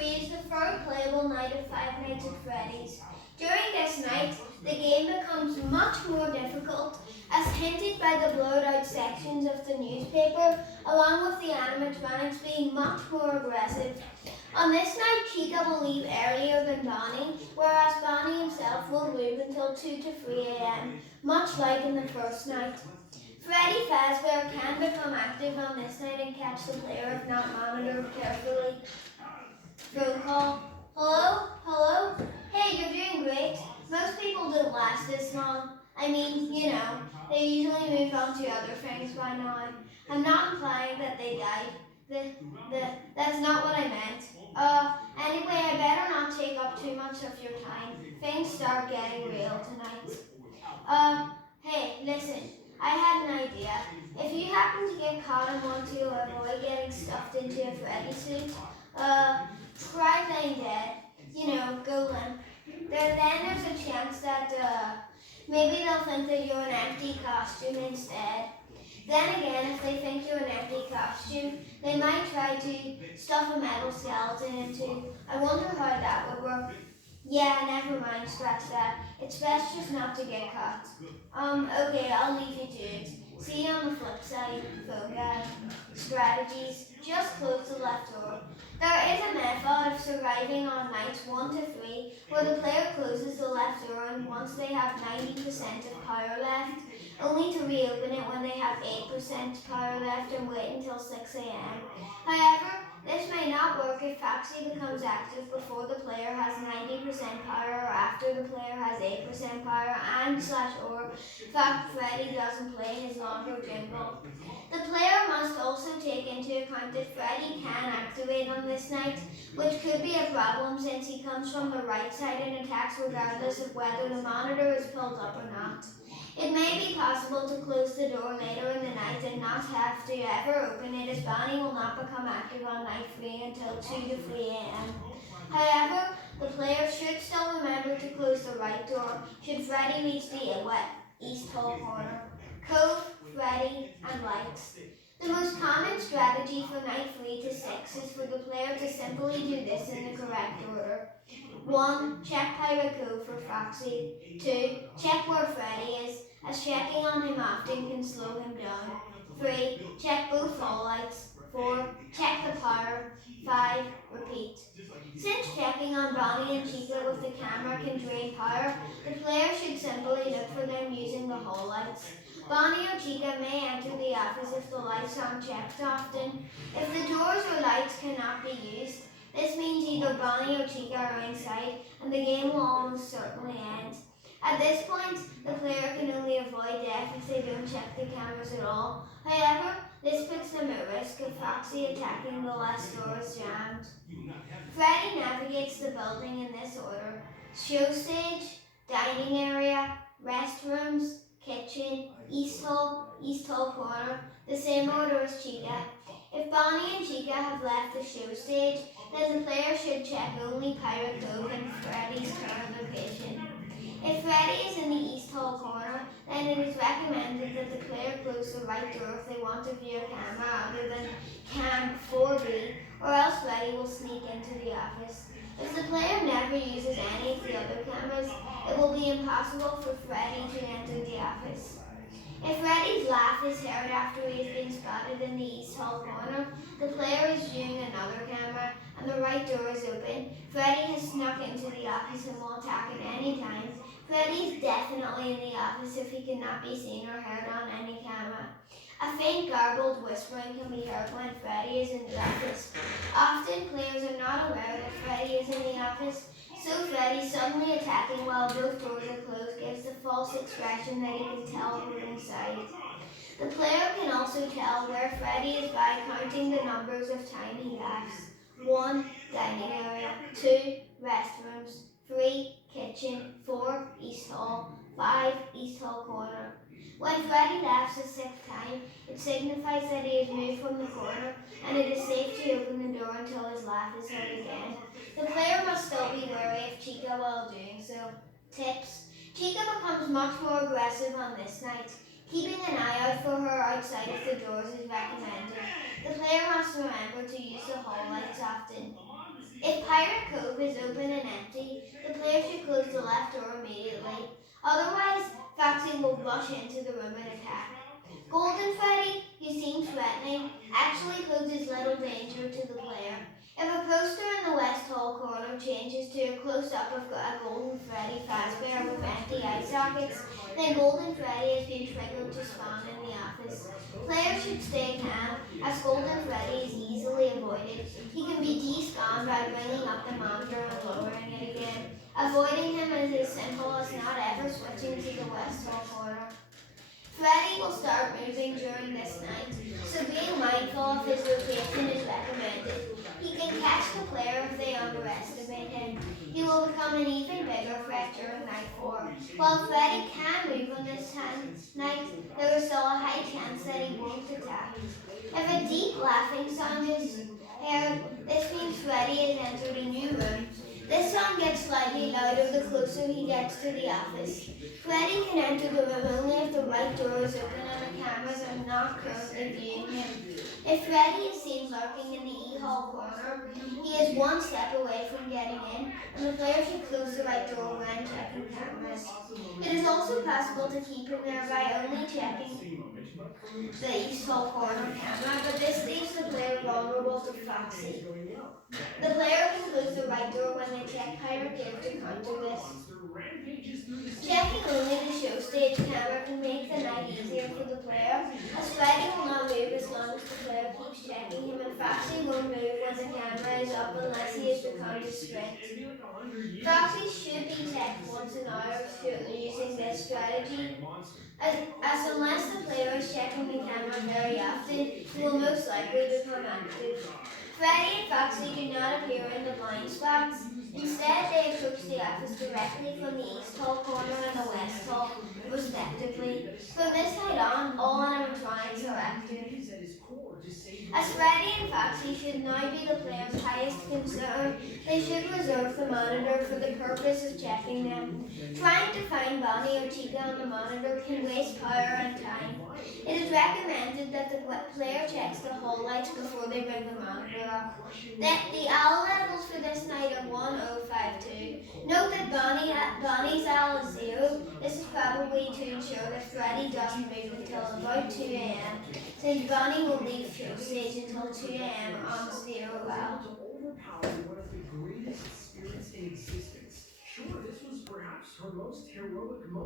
3 is the third playable night of Five Nights at Freddy's. During this night, the game becomes much more difficult, as hinted by the blurred out sections of the newspaper, along with the animatronics being much more aggressive. On this night, Chica will leave earlier than Bonnie, whereas Bonnie himself will leave until 2 to 3 a.m., much like in the first night. Freddy Fazbear can become active on this night and catch the player if not monitored carefully. Phone call. Hello? Hello? Hey, you're doing great. Most people don't last this long. I mean, they usually move on to other things by now. I'm not implying that they died. That's not what I meant. Anyway, I better not take up too much of your time. Things start getting real tonight. Hey, listen. I had an idea. If you happen to get caught and want to avoid getting stuffed into a Freddy suit, try playing dead. Go limp. Then there's a chance that maybe they'll think that you're an empty costume instead. Then again, if they think you're an empty costume, they might try to stuff a metal skeleton into. I wonder how that would work. Yeah, never mind, scratch that. It's best just not to get caught. Okay, I'll leave you to it. See you on the flip side, phone guy. Strategies. Just close the left door. There is a method of surviving on nights 1 to 3 where the player closes the left door and once they have 90% of power left, only to reopen it when they have 8% power left and wait until 6 a.m. However, this may not work if Foxy becomes active before the player has 90% power or after the player has 8% power and/or Freddy doesn't play his longer jingle. The player must also take into account that Freddy can activate on this night, which could be a problem since he comes from the right side and attacks regardless of whether the monitor is pulled up or not. It may be possible to close the door later in the night and not have to ever open it, as Bonnie will not become active on night 3 until 2 to 3 a.m. However, the player should still remember to close the right door should Freddy reach the wet east hall corner. Code, Freddy, and lights. The most common strategy for night 3 to 6 is for the player to simply do this in the correct order. 1. Check pirate code for Foxy. 2. Check where Freddy is, as checking on him often can slow him down. 3. Check both hall lights. 4. Check the power. 5. Repeat. Since checking on Bonnie and Chica with the camera can drain power, the player should simply look for them using the hall lights. Bonnie or Chica may enter the office if the lights aren't checked often. If the doors or lights cannot be used, this means either Bonnie or Chica are inside and the game will almost certainly end. At this point, the player can only avoid death if they don't check the cameras at all. However, this puts them at risk of Foxy attacking the last door is jammed. Freddy navigates the building in this order: show stage, dining area, restrooms, kitchen, East Hall corner, the same order as Chica. If Bonnie and Chica have left the show stage, then the player should check only Pirate Cove and Freddy's current location. If Freddy is in the East Hall corner, then it is recommended that the player close the right door if they want to view a camera other than Cam 4B, or else Freddy will sneak into the office. If the player never uses any of the other cameras, it will be impossible for Freddy to enter the office. If Freddy's laugh is heard after he has been spotted in the East Hall corner, the player is viewing another camera and the right door is open. Freddy has snuck into the office and will attack at any time. Freddy is definitely in the office if he cannot be seen or heard on any camera. A faint garbled whispering can be heard when Freddy is in the office. Often players are not aware that Freddy is in the office, so Freddy suddenly attacking while both doors are closed gives the false expression that he can tell who's inside. The player can also tell where Freddy is by counting the numbers of times he laughs. 1. Dining area. 2. Restrooms. 3. Kitchen. 4. East Hall. 5. East Hall corner. When Freddy laughs a sixth time, it signifies that he has moved from the corner and it is safe to open the door until his laugh is heard again. The player must still be wary of Chica while doing so. Tips. Chica becomes much more aggressive on this night. Keeping an eye out for her outside of the doors is recommended. The player must remember to use the hall lights often. If Pirate Cove is open and empty, the player should close the left door immediately. Otherwise, Foxy will rush into the room and attack. Golden Freddy, who seems threatening, actually poses little danger to the player. If a poster in the west hall corner changes to a close-up of a Golden Freddy Fazbear with empty eye sockets, then Golden Freddy has been triggered to spawn in the office. Players should stay calm, as Golden Freddy is easily avoided. He can be despawned by bringing up the monitor and lowering it again. Avoiding him is as simple as not ever switching to the west hall corner. Freddy will start moving during this night, so being mindful of his location is recommended. He can catch the player if they underestimate him. He will become an even bigger threat during night 4. While Freddy can move on this night, there is still a high chance that he won't attack. If a deep laughing sound is heard, this means Freddy has entered a new room. This sound gets slightly louder the closer he gets to the office. Freddy can enter the room only if the right door is open and the cameras are not currently viewing him. If Freddy is seen lurking in the E-Hall corner, he is one step away from getting in, and the player should close the right door when checking cameras. It is also possible to keep him there by only checking the East Hall corner camera, but this leaves the player vulnerable to Foxy. The player can close the right door when they check Pirate Cave to counter this. Checking only the show stage camera can make the night easier for the player, as Freddy will not move as long as the player keeps checking him, and Foxy won't move when the camera is up unless he has become distract. Foxy should be checked once an hour using this strategy, as unless the player is checking the camera very often, he will most likely become active. Freddy and Foxy do not appear in the blind spots. Instead, they approach the office directly from the East Hall corner and the West Hall, respectively. From this night on, all animatronics are active. As Freddy and Foxy should now be the player's highest concern, they should reserve the monitor for the purpose of checking them. Trying to find Bonnie or Chica on the monitor can waste power and time. It is recommended that the player checks the hall lights before they bring the monitor up. The owl levels for this night are 1052. Note that Bonnie's owl is 0. This is probably to ensure that Freddy doesn't move until about 2 a.m. since Bonnie will leave show stage until 2 a.m. on 0 owl. One of the greatest spirits in existence. Sure, this was perhaps her most heroic moment.